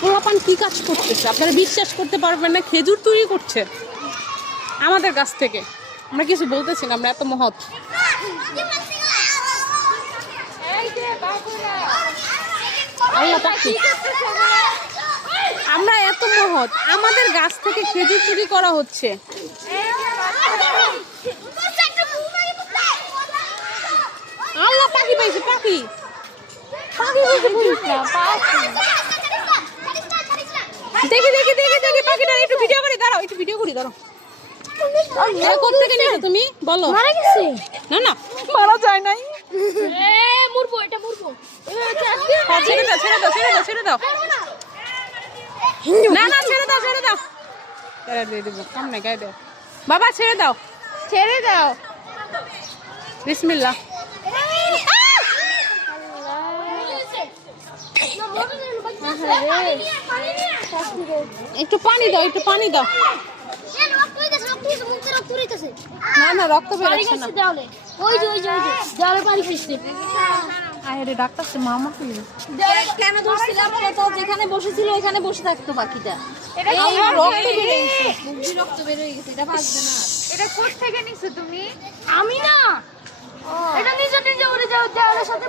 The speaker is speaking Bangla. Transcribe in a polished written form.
পোলাপান কি কাজ করতেছে আপনারা বিশ্বাস করতে পারবেন না, খেজুর চুরি করছে আমাদের কাছ থেকে। আমরা কিছু বলতেছি না, আমরা এত মহৎ। আল্লাহ পাখি, আমরা এত মহৎ, আমাদের গাছ থেকে খেজুর চুরি করা হচ্ছে। আল্লাহ পাখি পাইছে, পাখি পাখি দেখি দেখি দেখি দেখি পাখিটা একটু ভিডিও করি, দাঁড়াও একটু ভিডিও করি, দাঁড়াও। কোথা থেকে নিয়েছো তুমি বলো? মারা গেছে? না না মারা যায় নাই। মুরবো, এটা মুরবো। ছেড়ে দাও ছেড়ে দাও ছেড়ে দাও ছেড়ে দাও। না না ছেড়ে দাও ছেড়ে দাও, ছেড়ে দিয়ে দেবো, কাম নাই গায়ে দাও বাবা, ছেড়ে দাও ছেড়ে দাও। বিসমিল্লাহ। একটু পানি দাও, একটু পানি দাও। না না রক্ত বেরোচ্ছে না। ওই যে ওই যে ওই যে দেওয়ালে পানি খাইছে। আরে ডাক্তারছে মামা কি কেন ধরছিলাম? তো যেখানে বসেছিল ওখানে বসে থাকতো পাখিটা। এই রক্ত বেরিয়েছে, মুরগি রক্ত বের হয়ে গেছে, এটা ভাগবে না। এটা কোথা থেকে নিছো তুমি? আমি না, এটা নিজে নিজে উড়ে যাও দেওয়ালের সাথে